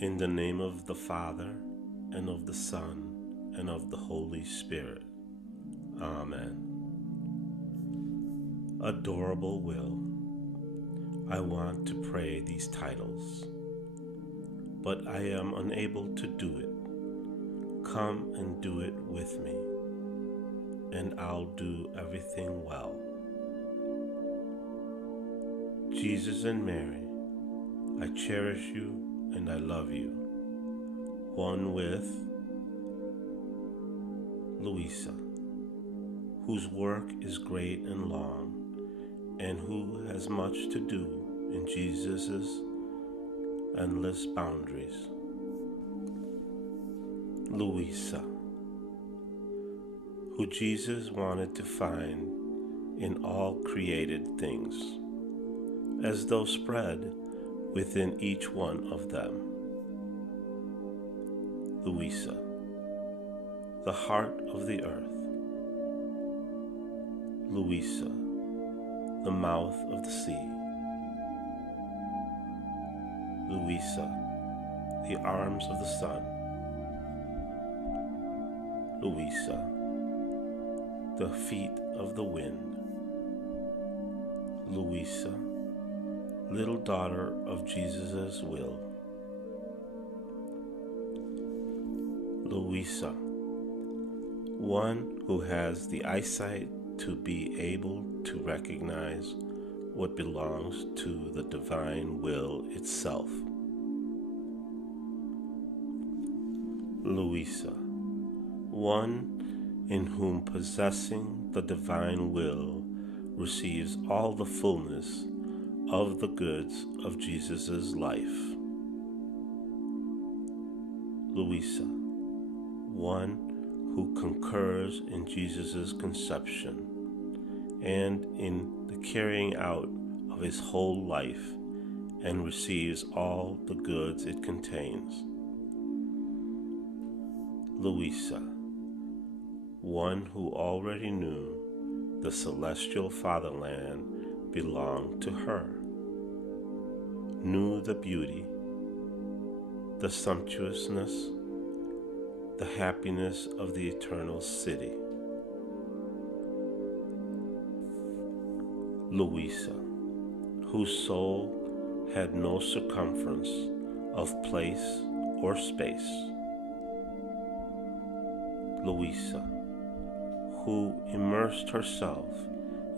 In the name of the Father, and of the Son, and of the Holy Spirit. Amen. Adorable Will, I want to pray these titles, but I am unable to do it. Come and do it with me, and I'll do everything well. Jesus and Mary, I cherish you and I love you, one with Luisa, whose work is great and long, and who has much to do in Jesus' endless boundaries. Luisa, who Jesus wanted to find in all created things, as though spread within each one of them. Luisa, the heart of the earth. Luisa, the mouth of the sea. Luisa, the arms of the sun. Luisa, the feet of the wind. Luisa, little daughter of Jesus' will. Luisa, one who has the eyesight to be able to recognize what belongs to the divine will itself. Luisa, one in whom possessing the divine will receives all the fullness of the goods of Jesus' life. Luisa, one who concurs in Jesus' conception and in the carrying out of his whole life and receives all the goods it contains. Luisa, one who already knew the celestial fatherland belonged to her, knew the beauty, the sumptuousness, the happiness of the eternal city. Luisa, whose soul had no circumference of place or space. Luisa, who immersed herself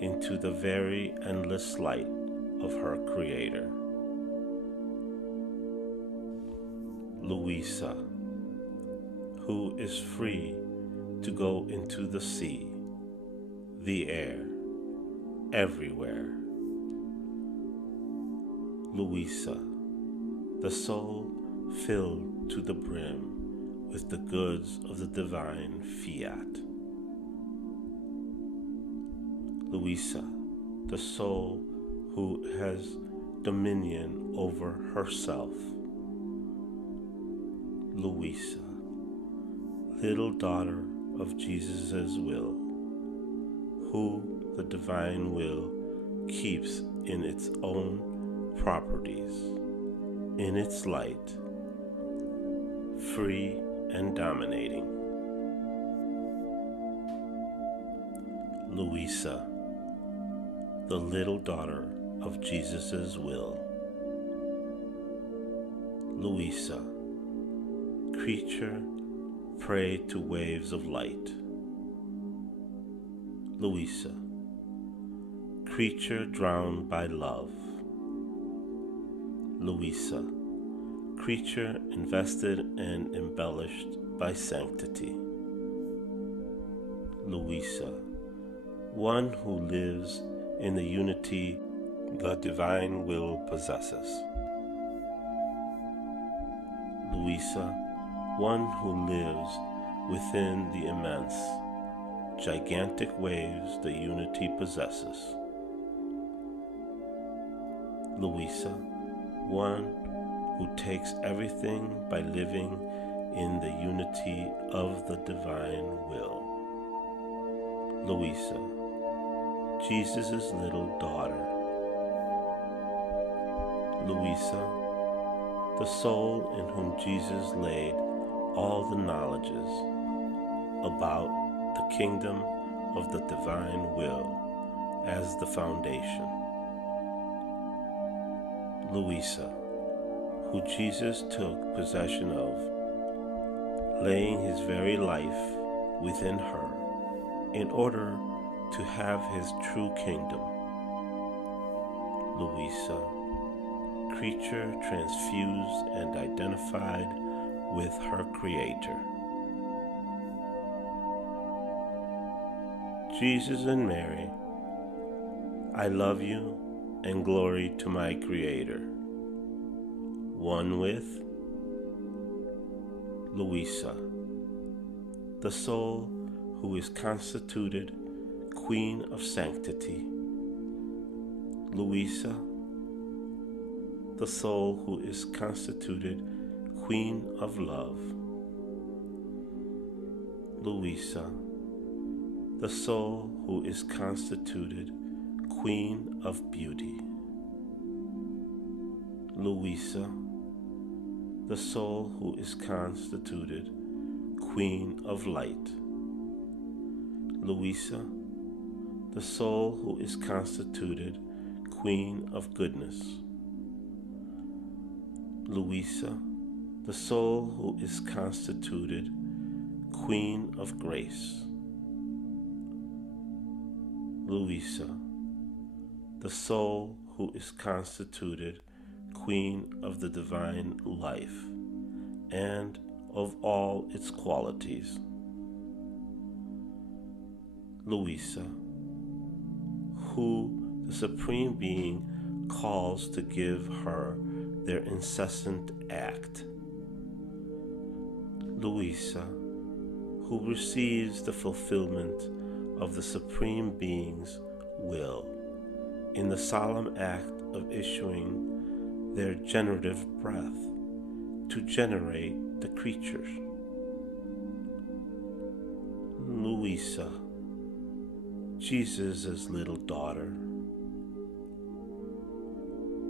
into the very endless light of her Creator. Luisa, who is free to go into the sea, the air, everywhere. Luisa, the soul filled to the brim with the goods of the divine Fiat. Luisa, the soul who has dominion over herself. Luisa, little daughter of Jesus' will, who the divine will keeps in its own properties, in its light, free and dominating. Luisa, the little daughter of Jesus' will. Luisa, creature prey to waves of light. Luisa, creature drowned by love. Luisa, creature invested and embellished by sanctity. Luisa, one who lives in the unity the divine will possesses. Luisa, one who lives within the immense, gigantic waves the unity possesses. Luisa, one who takes everything by living in the unity of the divine will. Luisa, Jesus' little daughter. Luisa, the soul in whom Jesus laid all the knowledges about the kingdom of the divine will as the foundation. Luisa, who Jesus took possession of, laying his very life within her in order to have his true kingdom. Luisa, creature transfused and identified with her Creator. Jesus and Mary, I love you and glory to my Creator. One with Luisa, the soul who is constituted Queen of Sanctity. Luisa, the soul who is constituted Queen of Love. Luisa, the soul who is constituted Queen of Beauty. Luisa, the soul who is constituted Queen of Light. Luisa, the soul who is constituted Queen of Goodness. Luisa, the soul who is constituted Queen of Grace. Luisa, the soul who is constituted Queen of the divine life and of all its qualities. Luisa, who the Supreme Being calls to give her their incessant act. Luisa, who receives the fulfillment of the Supreme Being's will in the solemn act of issuing their generative breath to generate the creatures. Luisa, Jesus' little daughter.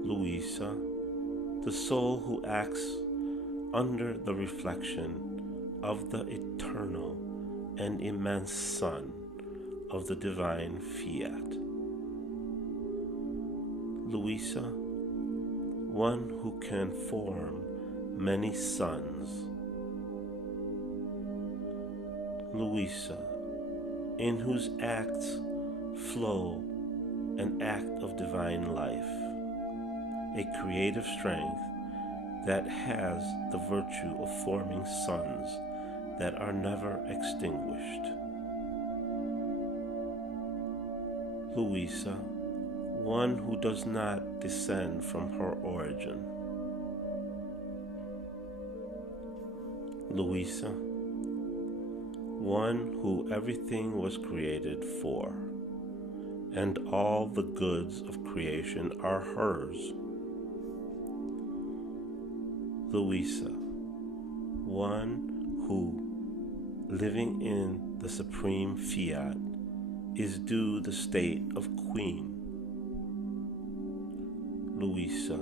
Luisa, the soul who acts under the reflection of the eternal and immense Son of the divine Fiat. Luisa, one who can form many sons. Luisa, in whose acts flow an act of divine life, a creative strength that has the virtue of forming sons that are never extinguished. Luisa, one who does not descend from her origin. Luisa, one who everything was created for, and all the goods of creation are hers. Luisa, one who, living in the supreme Fiat, is due the state of queen. Luisa,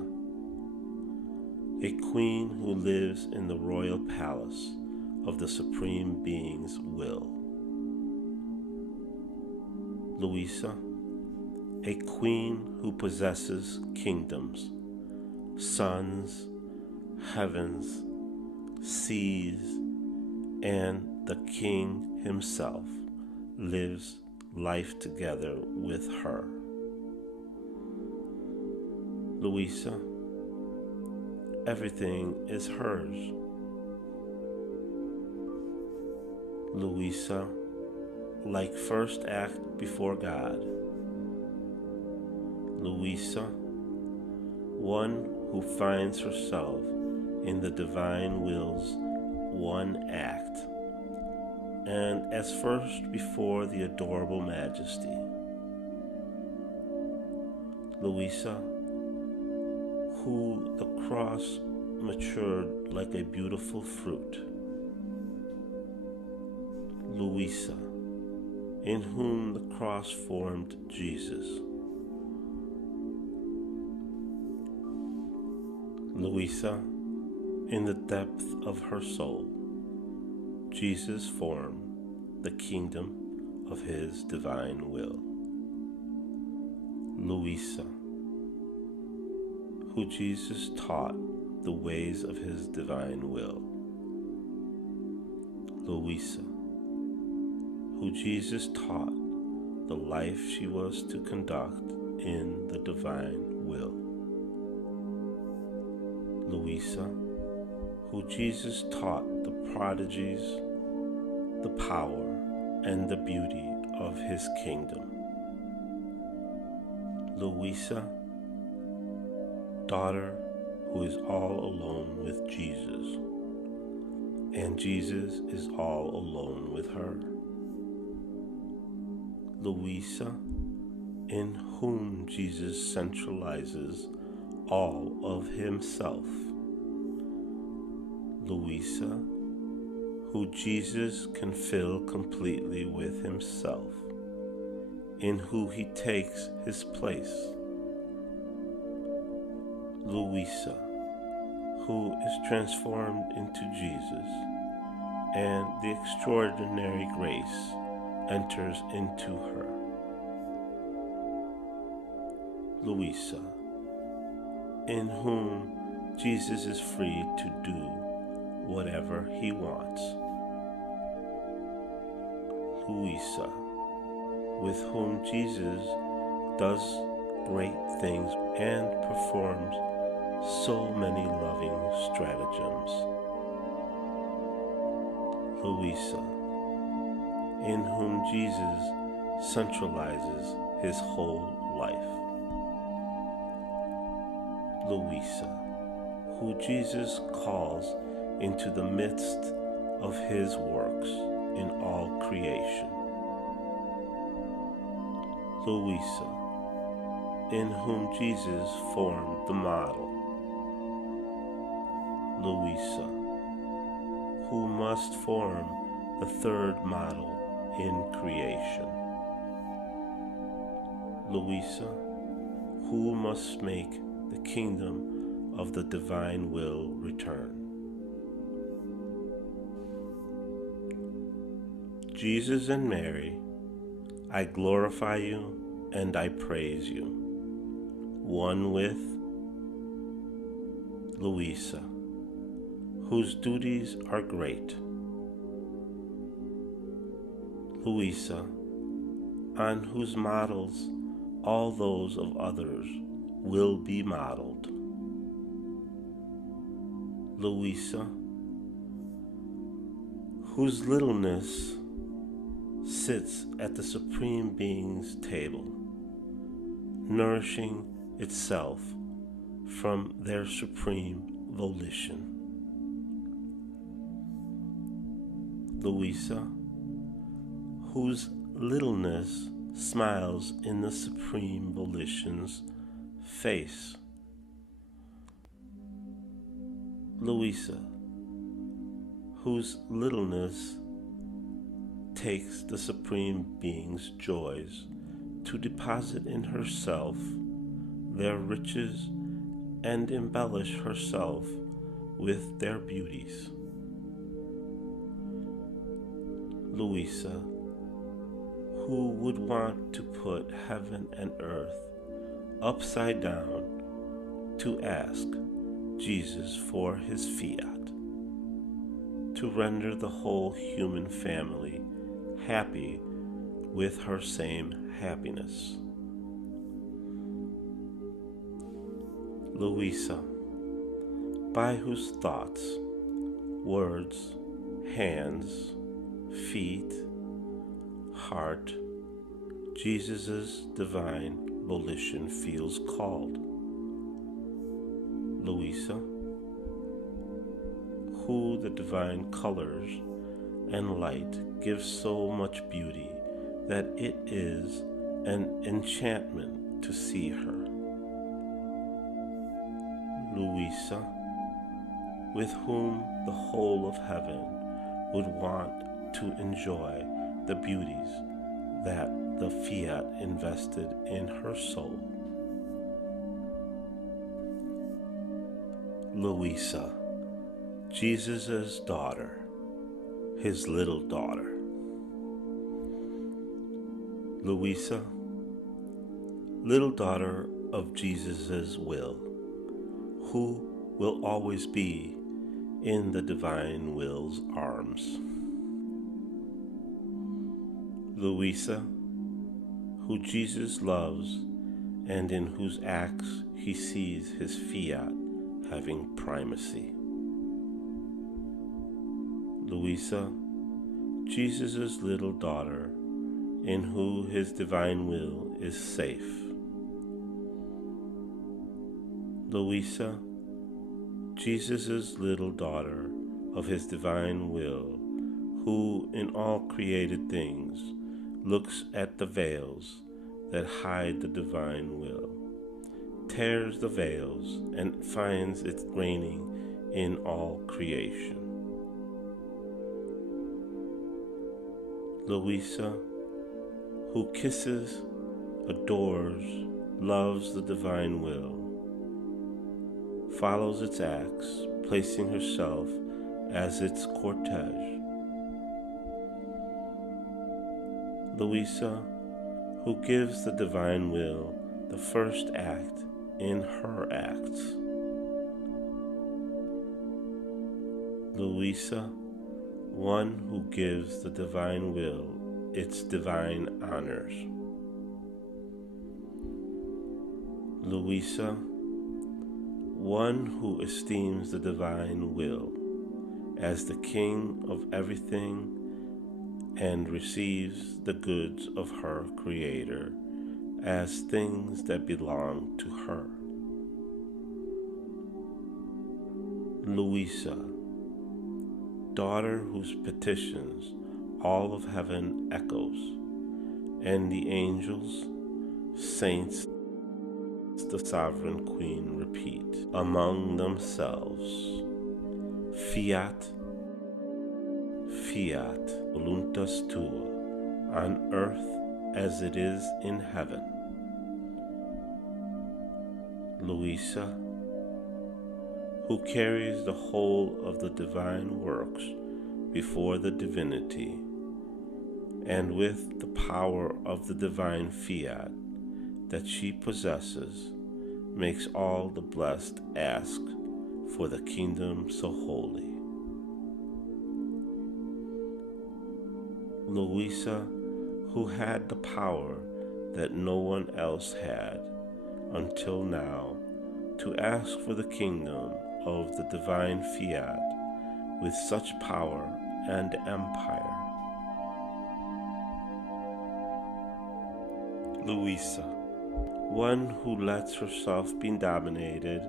a queen who lives in the royal palace of the Supreme Being's will. Luisa, a queen who possesses kingdoms, suns, heavens, seas, and the King himself lives life together with her. Luisa, everything is hers. Luisa, like first act before God. Luisa, one who finds herself in the divine will's one act, and as first before the adorable majesty. Luisa, who the cross matured like a beautiful fruit. Luisa, in whom the cross formed Jesus. Luisa, In the depth of her soul, Jesus formed the kingdom of his divine will. Luisa, who Jesus taught the ways of his divine will. Luisa, who Jesus taught the life she was to conduct in the divine will. Luisa, who Jesus taught the prodigies, the power, and the beauty of his kingdom. Luisa, daughter who is all alone with Jesus, and Jesus is all alone with her. Luisa, in whom Jesus centralizes all of himself. Luisa, who Jesus can fill completely with himself, in who he takes his place. Luisa, who is transformed into Jesus, and the extraordinary grace enters into her. Luisa, in whom Jesus is free to do whatever he wants. Luisa, with whom Jesus does great things and performs so many loving stratagems. Luisa, in whom Jesus centralizes his whole life. Luisa, who Jesus calls into the midst of his works in all creation. Luisa, in whom Jesus formed the model. Luisa, who must form the third model in creation. Luisa, who must make the kingdom of the divine will return. Jesus and Mary, I glorify you and I praise you, one with Luisa, whose duties are great. Luisa, on whose models all those of others will be modeled. Luisa, whose littleness sits at the Supreme Being's table, nourishing itself from their supreme volition. Luisa, whose littleness smiles in the Supreme Volition's face. Luisa, whose littleness takes the Supreme Being's joys to deposit in herself their riches and embellish herself with their beauties. Luisa, who would want to put heaven and earth upside down to ask Jesus for his fiat, to render the whole human family happy with her same happiness. Luisa, by whose thoughts, words, hands, feet, heart, Jesus' divine volition feels called. Luisa, who the divine colors and light gives so much beauty that it is an enchantment to see her. Luisa, with whom the whole of heaven would want to enjoy the beauties that the Fiat invested in her soul. Luisa, Jesus' daughter, his little daughter. Luisa, little daughter of Jesus' will, who will always be in the divine will's arms. Luisa, who Jesus loves and in whose acts he sees his fiat having primacy. Luisa, Jesus' little daughter, in whom his divine will is safe. Luisa, Jesus' little daughter of his divine will, who in all created things looks at the veils that hide the divine will, tears the veils and finds it reigning in all creation. Luisa, who kisses, adores, loves the divine will, follows its acts, placing herself as its cortege. Luisa, who gives the divine will the first act in her acts. Luisa, one who gives the divine will its divine honors. Luisa, one who esteems the divine will as the king of everything and receives the goods of her Creator as things that belong to her. Luisa, daughter whose petitions all of heaven echoes, and the angels, saints, the sovereign queen repeat among themselves, Fiat, Fiat, voluntas tua, on earth as it is in heaven. Luisa, who carries the whole of the divine works before the divinity, and with the power of the divine fiat that she possesses, makes all the blessed ask for the kingdom so holy. Luisa, who had the power that no one else had until now to ask for the kingdom of the divine fiat with such power and empire. Luisa, one who lets herself be dominated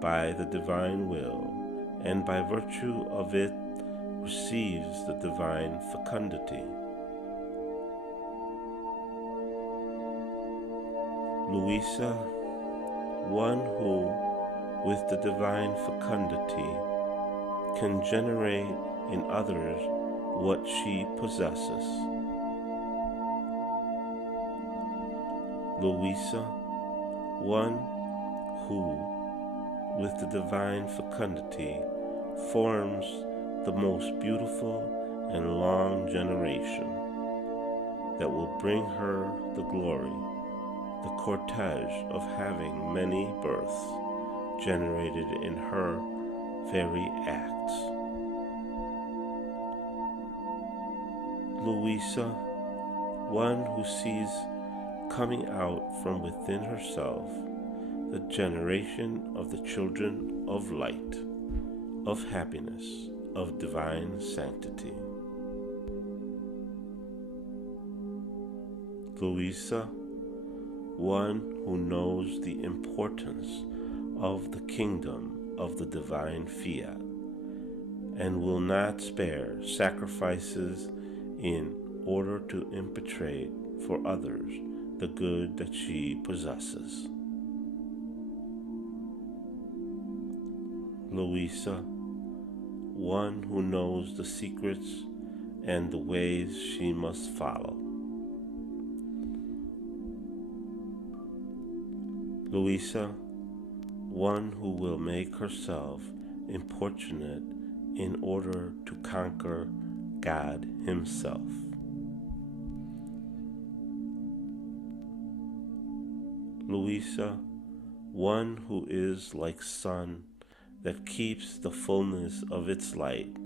by the divine will, and by virtue of it receives the divine fecundity. Luisa, one who, with the divine fecundity, can generate in others what she possesses. Luisa, one who, with the divine fecundity, forms the most beautiful and long generation that will bring her the glory, the cortege of having many births generated in her very acts. Luisa, one who sees coming out from within herself the generation of the children of light, of happiness, of divine sanctity. Luisa, one who knows the importance of the kingdom of the divine fiat, and will not spare sacrifices in order to impetrate for others the good that she possesses. Luisa, one who knows the secrets and the ways she must follow. Luisa, one who will make herself importunate in order to conquer God Himself. Luisa, one who is like sun that keeps the fullness of its light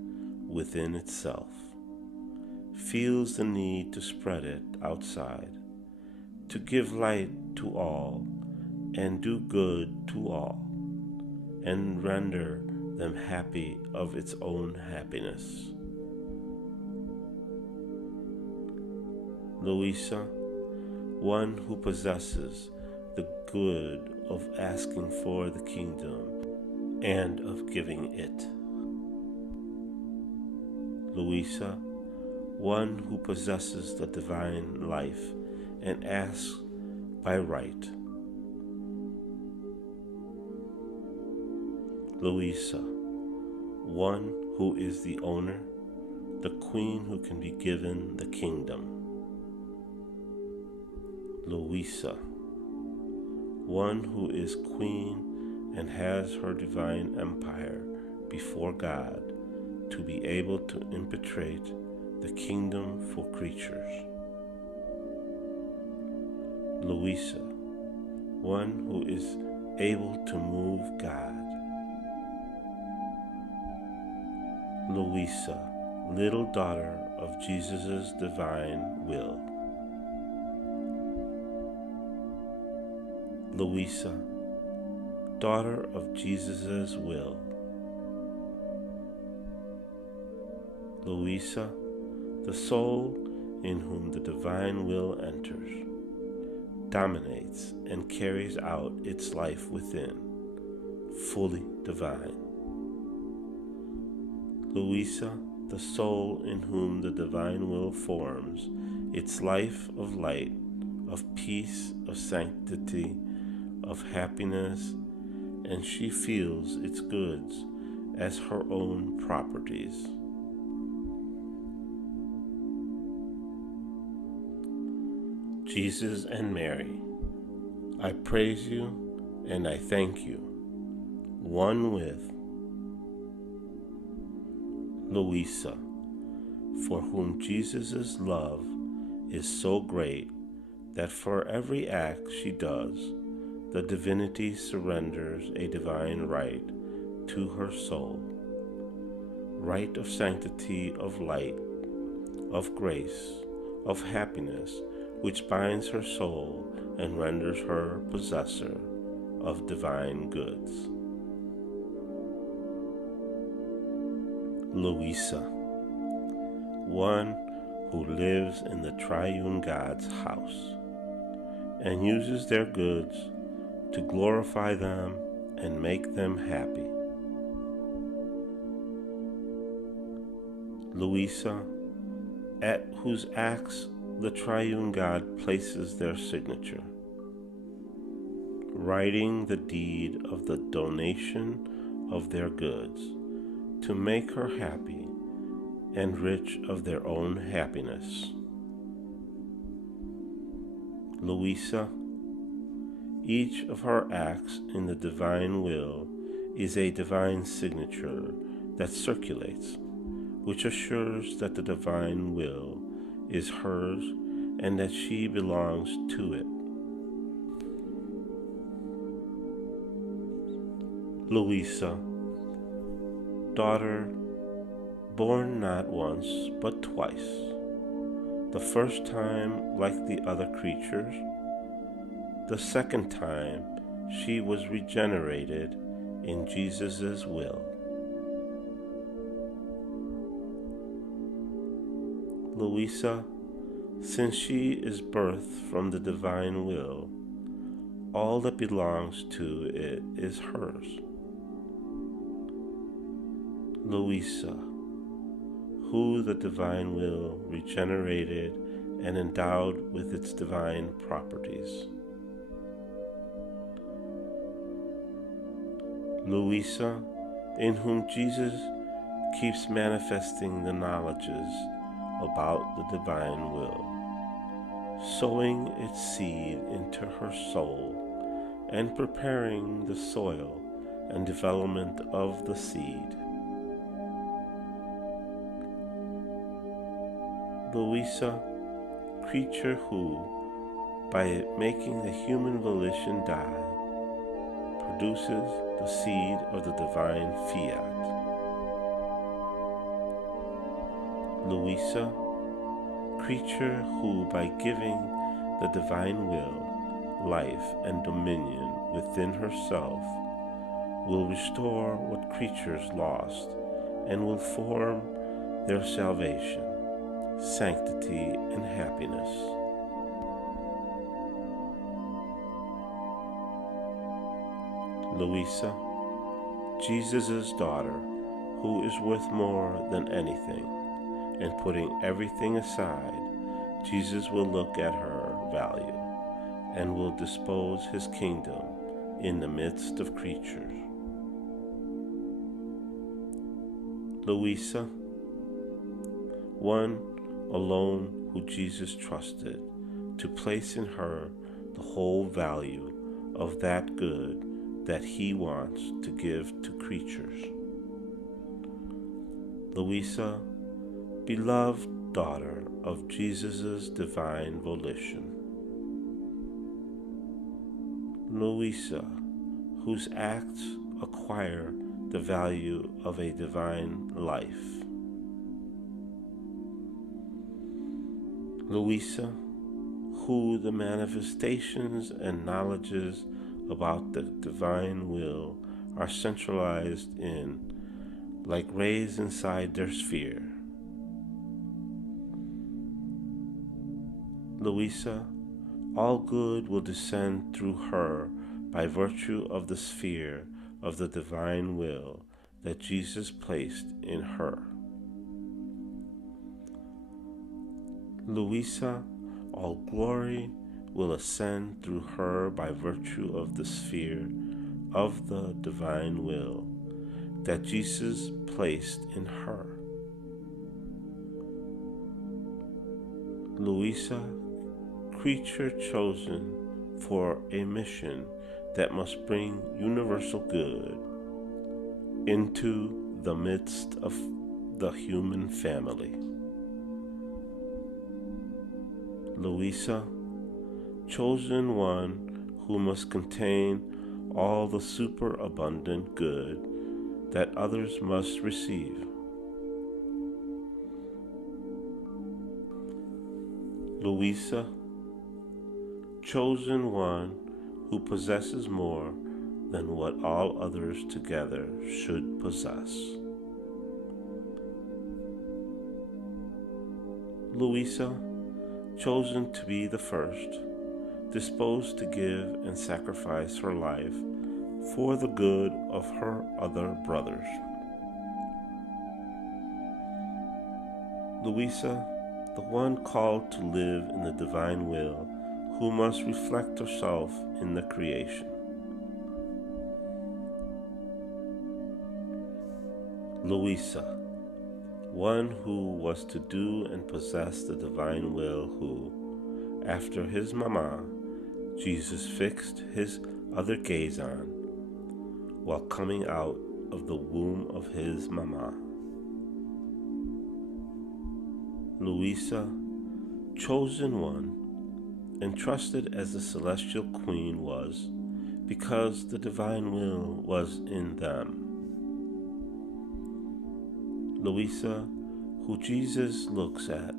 within itself, feels the need to spread it outside, to give light to all and do good to all, and render them happy of its own happiness. Luisa, one who possesses the good of asking for the kingdom and of giving it. Luisa, one who possesses the divine life and asks by right. Luisa, one who is the owner, the queen who can be given the kingdom. Luisa, one who is queen and has her divine empire before God to be able to impetrate the kingdom for creatures. Luisa, one who is able to move God. Luisa, little daughter of Jesus' divine will. Luisa, daughter of Jesus' will. Luisa, the soul in whom the divine will enters, dominates and carries out its life within, fully divine. Luisa, the soul in whom the divine will forms its life of light, of peace, of sanctity, of happiness, and she feels its goods as her own properties. Jesus and Mary, I praise you and I thank you, one with Luisa, for whom Jesus' love is so great that for every act she does, the divinity surrenders a divine right to her soul, right of sanctity, of light, of grace, of happiness, which binds her soul and renders her possessor of divine goods. Luisa, one who lives in the triune God's house and uses their goods to glorify them and make them happy. Luisa, at whose acts the triune God places their signature, writing the deed of the donation of their goods to make her happy and rich of their own happiness. Luisa, each of her acts in the divine will is a divine signature that circulates, which assures that the divine will is hers and that she belongs to it. Luisa, daughter, born not once but twice, the first time like the other creatures, the second time she was regenerated in Jesus' will. Luisa, since she is birthed from the divine will, all that belongs to it is hers. Luisa, who the divine will regenerated and endowed with its divine properties. Luisa, in whom Jesus keeps manifesting the knowledges about the divine will, sowing its seed into her soul and preparing the soil and development of the seed. Luisa, creature who, by making the human volition die, produces the seed of the divine Fiat. Luisa, creature who, by giving the divine will, life and dominion within herself, will restore what creatures lost and will form their salvation, sanctity, and happiness. Luisa, Jesus' daughter, who is worth more than anything, and putting everything aside, Jesus will look at her value and will dispose his kingdom in the midst of creatures. Luisa, one alone who Jesus trusted to place in her the whole value of that good that he wants to give to creatures. Luisa, beloved daughter of Jesus' divine volition. Luisa, whose acts acquire the value of a divine life. Luisa, who the manifestations and knowledges about the divine will are centralized in, like rays inside their sphere. Luisa, all good will descend through her by virtue of the sphere of the divine will that Jesus placed in her. Luisa, all glory will ascend through her by virtue of the sphere of the divine will that Jesus placed in her. Luisa, creature chosen for a mission that must bring universal good into the midst of the human family. Luisa, chosen one who must contain all the superabundant good that others must receive. Luisa, chosen one who possesses more than what all others together should possess. Luisa, chosen to be the first, disposed to give and sacrifice her life for the good of her other brothers. Luisa, the one called to live in the divine will, who must reflect herself in the creation. Luisa, one who was to do and possess the divine will, who, after his mama, Jesus fixed his other gaze on, while coming out of the womb of his mama. Luisa, chosen one, entrusted as the celestial queen was, because the divine will was in them. Luisa, who Jesus looks at,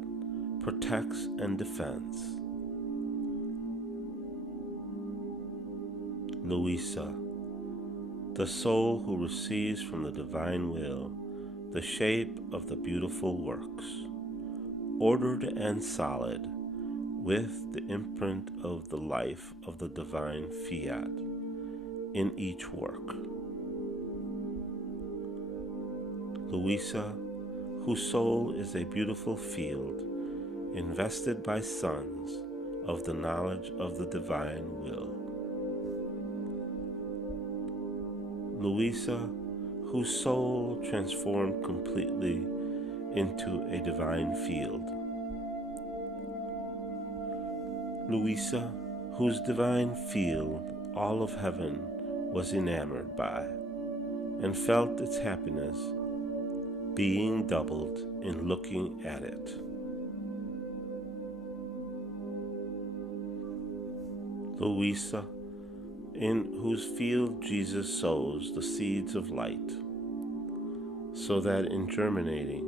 protects and defends. Luisa, the soul who receives from the divine will the shape of the beautiful works, ordered and solid, with the imprint of the life of the divine Fiat in each work. Luisa, whose soul is a beautiful field, invested by sons of the knowledge of the divine will. Luisa, whose soul transformed completely into a divine field. Luisa, whose divine field all of heaven was enamored by. and felt its happiness being doubled in looking at it. Luisa, in whose field Jesus sows the seeds of light, so that in germinating,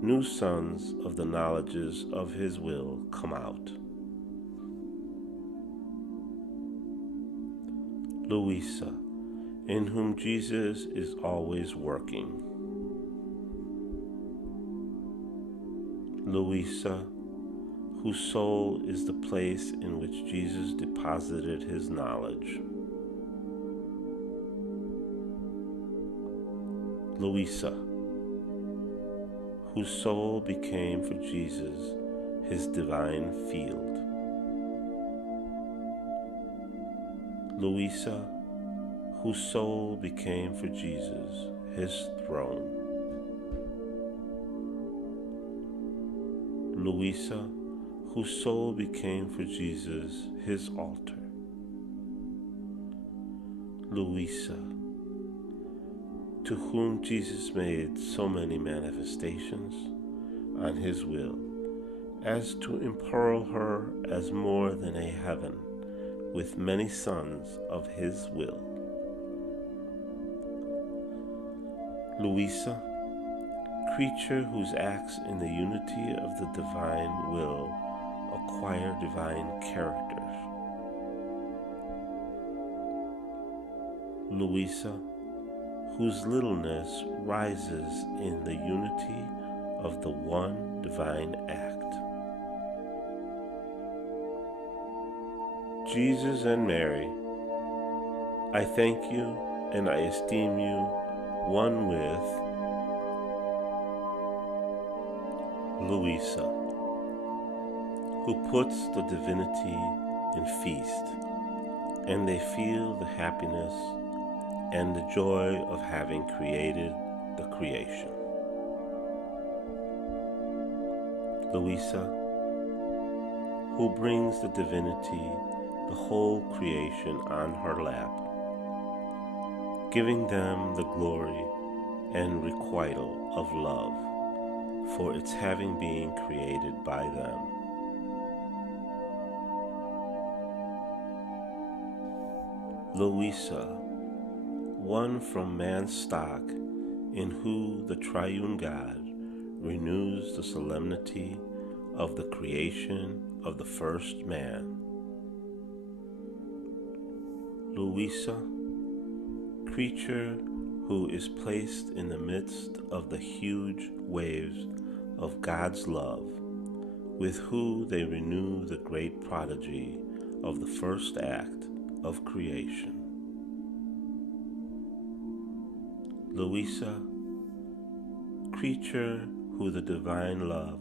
new sons of the knowledges of his will come out. Luisa, in whom Jesus is always working. Luisa, whose soul is the place in which Jesus deposited his knowledge. Luisa, whose soul became for Jesus his divine field. Luisa, whose soul became for Jesus his throne. Luisa, whose soul became for Jesus his altar. Luisa, to whom Jesus made so many manifestations on his will, as to impearl her as more than a heaven with many sons of his will. Luisa, creature whose acts in the unity of the divine will acquire divine characters. Luisa, whose littleness rises in the unity of the one divine act. Jesus and Mary, I thank you and I esteem you one with Luisa, who puts the divinity in feast, and they feel the happiness and the joy of having created the creation. Luisa, who brings the divinity, the whole creation on her lap, giving them the glory and requital of love for its having been created by them. Luisa, one from man's stock, in whom the triune God renews the solemnity of the creation of the first man. Luisa, creature who is placed in the midst of the huge waves of God's love, with whom they renew the great prodigy of the first act of creation. Luisa, creature who the divine love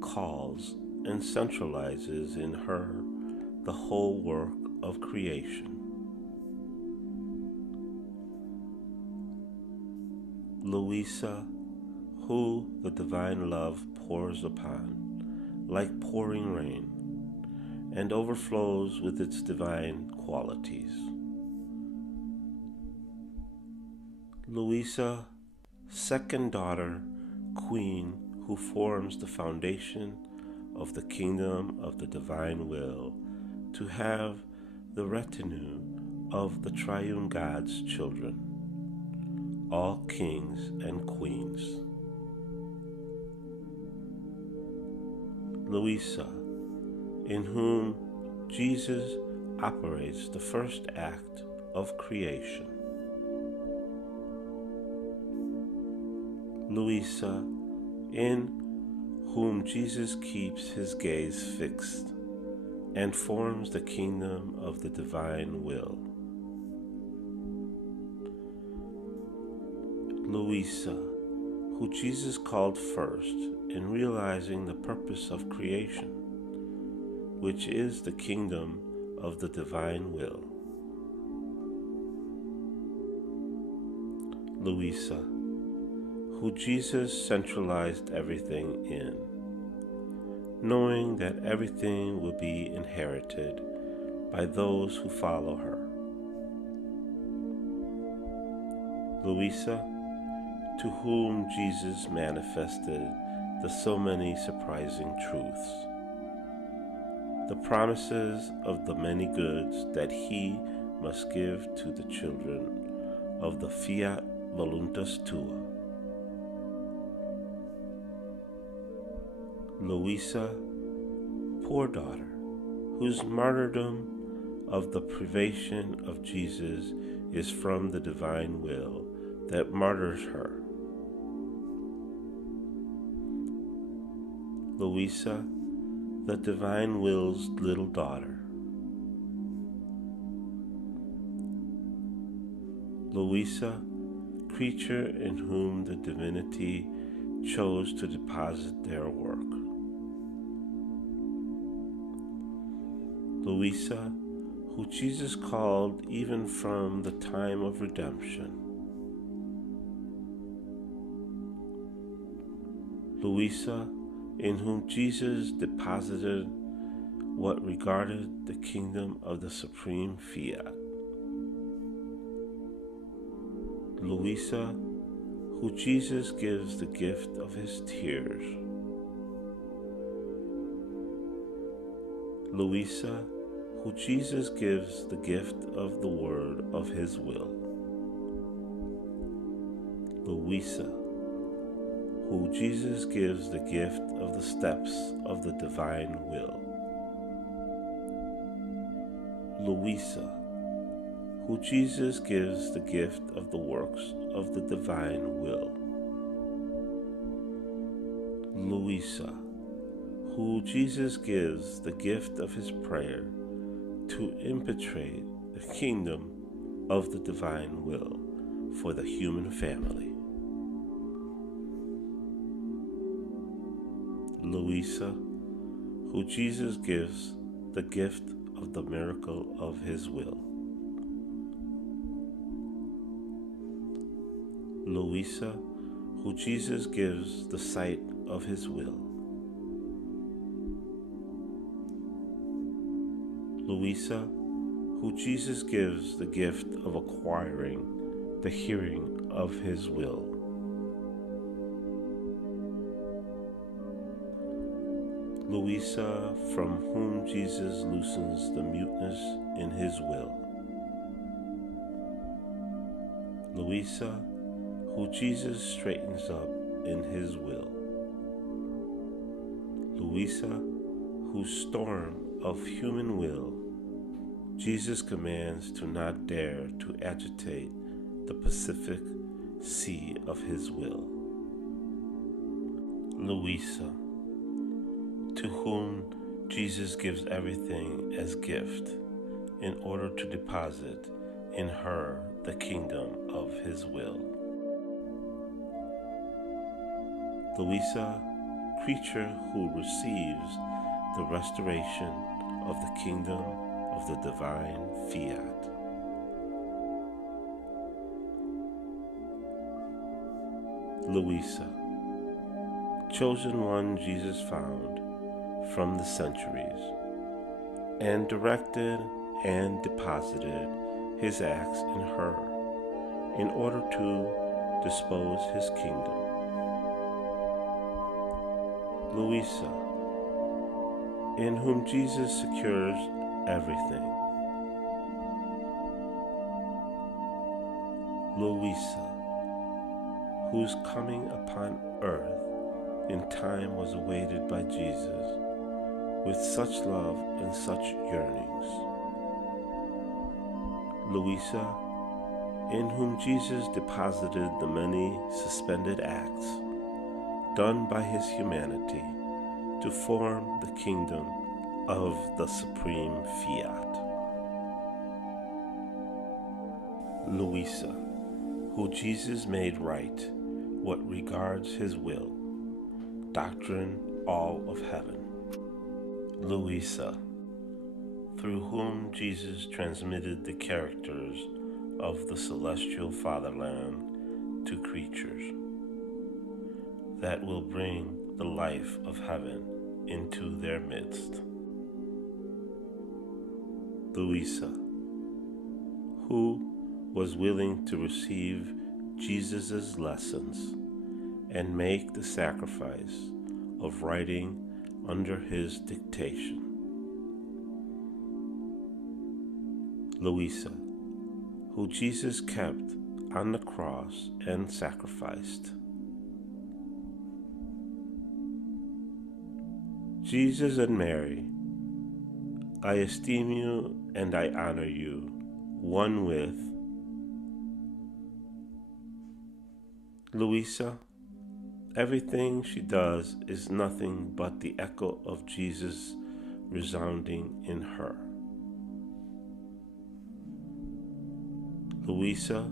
calls and centralizes in her the whole work of creation. Luisa, who the divine love pours upon, like pouring rain, and overflows with its divine qualities. Luisa, second daughter, queen, who forms the foundation of the kingdom of the divine will, to have the retinue of the triune God's children, all kings and queens. Luisa, in whom Jesus operates the first act of creation. Luisa, in whom Jesus keeps his gaze fixed and forms the kingdom of the divine will. Luisa, who Jesus called first in realizing the purpose of creation, which is the kingdom of the divine will. Luisa, who Jesus centralized everything in, knowing that everything will be inherited by those who follow her. Luisa, to whom Jesus manifested the so many surprising truths, the promises of the many goods that he must give to the children of the Fiat voluntas tua. Luisa, poor daughter, whose martyrdom of the privation of Jesus is from the divine will that martyrs her. Luisa, the divine will's little daughter. Luisa, creature in whom the divinity chose to deposit their work. Luisa, who Jesus called even from the time of redemption. Luisa, in whom Jesus deposited what regarded the kingdom of the supreme Fiat. Luisa, who Jesus gives the gift of his tears. Luisa, who Jesus gives the gift of the word of his will. Luisa, who Jesus gives the gift of the steps of the divine will. Luisa, who Jesus gives the gift of the works of the divine will. Luisa, who Jesus gives the gift of his prayer to impetrate the kingdom of the divine will for the human family. Luisa, who Jesus gives the gift of the miracle of his will. Luisa, who Jesus gives the sight of his will. Luisa, who Jesus gives the gift of acquiring the hearing of his will. Luisa, from whom Jesus loosens the muteness in his will. Luisa, who Jesus straightens up in his will. Luisa, whose storm of human will Jesus commands to not dare to agitate the Pacific Sea of his will. Luisa, to whom Jesus gives everything as gift in order to deposit in her the kingdom of his will. Luisa, creature who receives the restoration of the kingdom of the divine Fiat. Luisa, chosen one Jesus found from the centuries, and directed and deposited his acts in her in order to dispose his kingdom. Luisa, in whom Jesus secures everything. Luisa, whose coming upon earth in time was awaited by Jesus with such love and such yearnings. Luisa, in whom Jesus deposited the many suspended acts done by his humanity to form the kingdom of the supreme Fiat. Luisa, who Jesus made right what regards his will, doctrine all of heaven. Luisa, through whom Jesus transmitted the characters of the celestial fatherland to creatures, that will bring the life of heaven into their midst. Luisa, who was willing to receive Jesus' lessons and make the sacrifice of writing under his dictation. Luisa, who Jesus kept on the cross and sacrificed. Jesus and Mary, I esteem you and I honor you, one with Luisa. Everything she does is nothing but the echo of Jesus resounding in her. Luisa,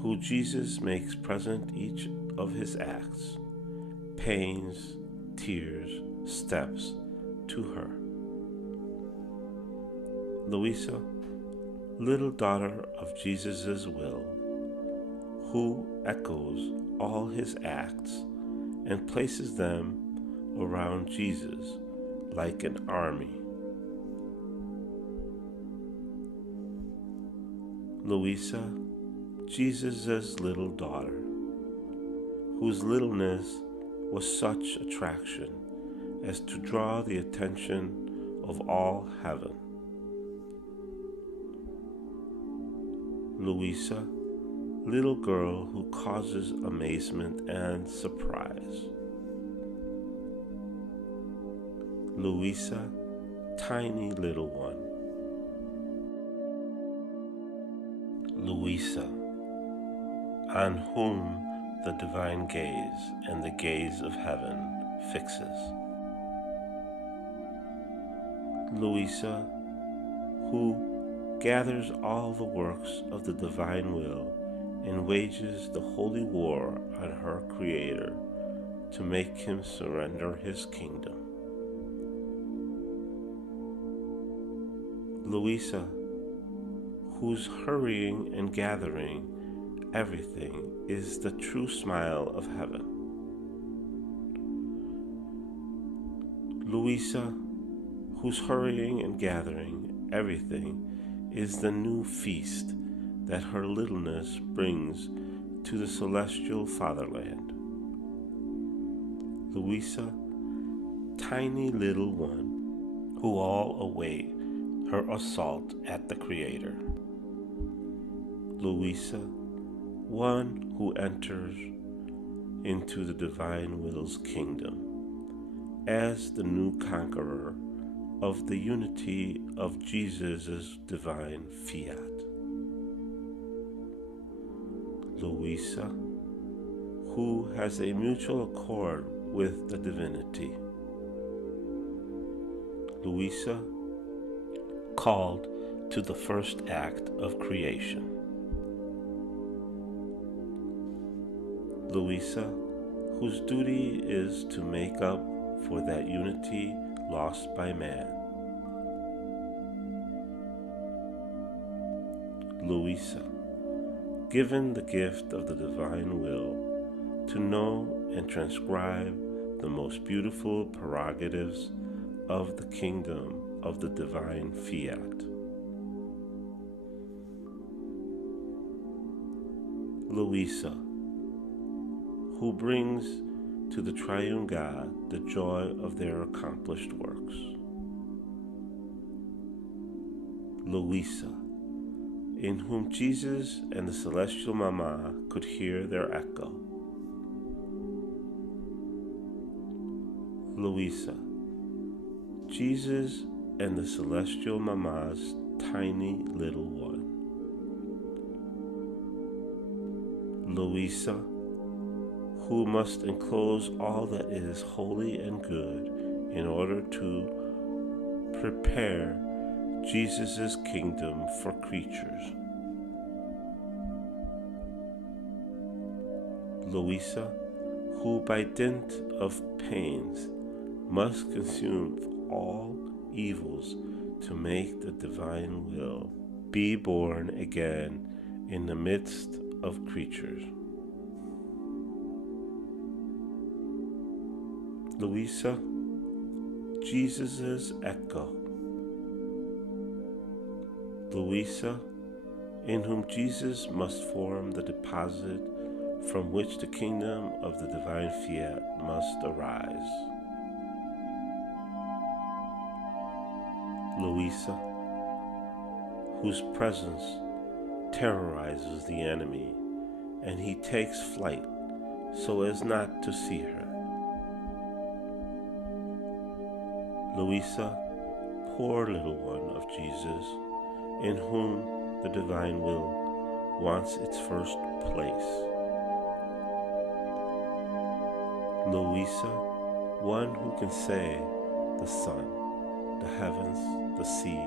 who Jesus makes present each of his acts, pains, tears, steps to her. Luisa, little daughter of Jesus' will, who echoes all his acts and places them around Jesus like an army. Luisa, Jesus' little daughter, whose littleness was such attraction as to draw the attention of all heaven. Luisa, little girl who causes amazement and surprise. Luisa, tiny little one. Luisa, on whom the divine gaze and the gaze of heaven fixes. Luisa, who gathers all the works of the divine will and wages the holy war on her Creator to make him surrender his kingdom. Luisa, whose hurrying and gathering everything is the true smile of heaven. Luisa, whose hurrying and gathering everything is the new feast that her littleness brings to the celestial fatherland. Luisa, tiny little one, who all await her assault at the Creator. Luisa, one who enters into the divine will's kingdom as the new conqueror of the unity of Jesus' divine Fiat. Luisa, who has a mutual accord with the divinity. Luisa, called to the first act of creation. Luisa, whose duty is to make up for that unity lost by man. Luisa, given the gift of the divine will to know and transcribe the most beautiful prerogatives of the kingdom of the divine Fiat. Luisa, who brings to the triune God the joy of their accomplished works. Luisa, in whom Jesus and the celestial Mama could hear their echo. Luisa, Jesus and the celestial Mama's tiny little one. Luisa, who must enclose all that is holy and good in order to prepare Jesus' kingdom for creatures. Luisa, who by dint of pains must consume all evils to make the divine will be born again in the midst of creatures. Luisa, Jesus' echo. Luisa, in whom Jesus must form the deposit from which the kingdom of the divine Fiat must arise. Luisa, whose presence terrorizes the enemy, and he takes flight so as not to see her. Luisa, poor little one of Jesus, in whom the divine will wants its first place. Luisa, one who can say, the sun, the heavens, the sea,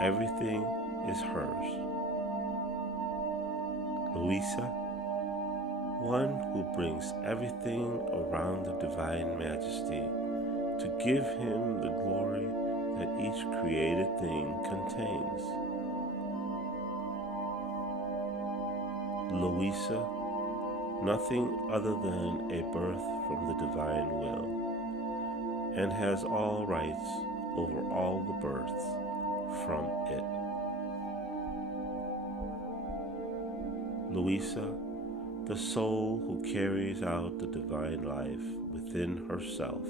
everything is hers. Luisa, one who brings everything around the divine majesty to give him the glory that each created thing contains. Luisa, nothing other than a birth from the divine will, and has all rights over all the births from it. Luisa, the soul who carries out the divine life within herself.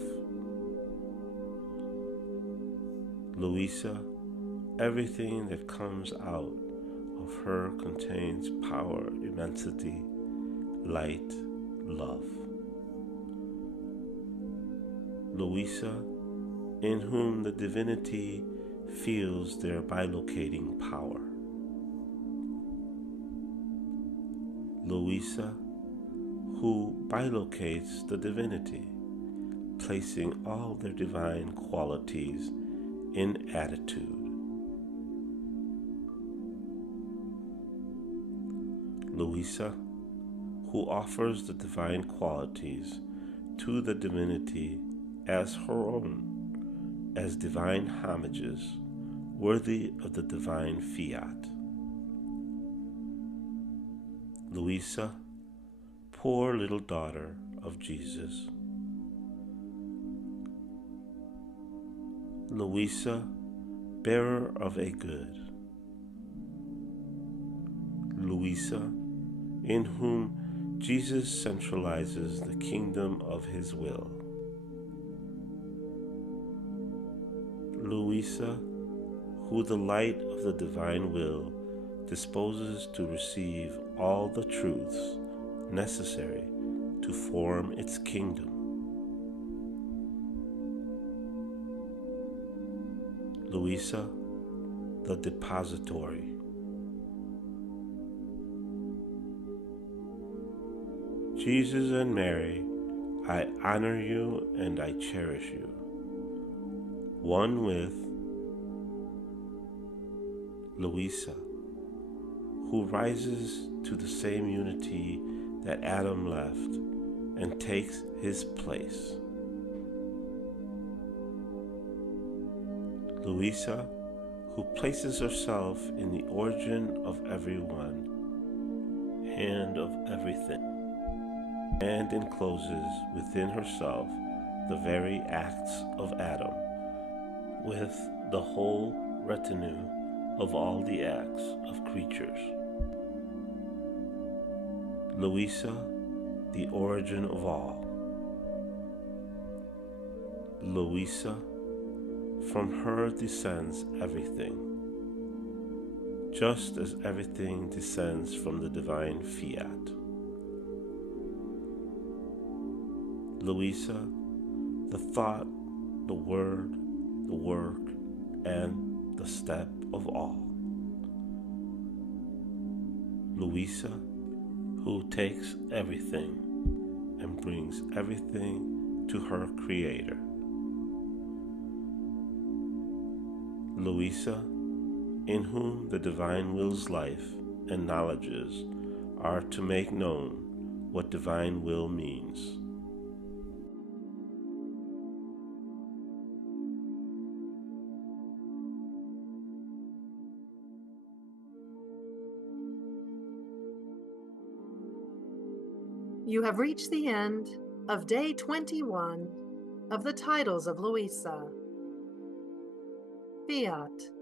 Luisa, everything that comes out of her contains power, immensity, light, love. Luisa, in whom the divinity feels their bilocating power. Luisa, who bilocates the divinity, placing all their divine qualities in attitude. Luisa, who offers the divine qualities to the divinity as her own, as divine homages worthy of the divine Fiat. Luisa, poor little daughter of Jesus. Luisa, bearer of a good. Luisa, in whom Jesus centralizes the kingdom of his will. Luisa, who the light of the divine will disposes to receive all the truths necessary to form its kingdom. Luisa, the depository. Jesus and Mary, I honor you and I cherish you. One with Luisa, who rises to the same unity that Adam left and takes his place. Luisa, who places herself in the origin of everyone and of everything, and encloses within herself the very acts of Adam, with the whole retinue of all the acts of creatures. Luisa, the origin of all. Luisa, from her descends everything, just as everything descends from the divine Fiat. Luisa, the thought, the word, the work, and the step of all. Luisa, who takes everything and brings everything to her Creator. Luisa, in whom the divine will's life and knowledges are to make known what divine will means. You have reached the end of day 21 of the Titles of Luisa. Fiat.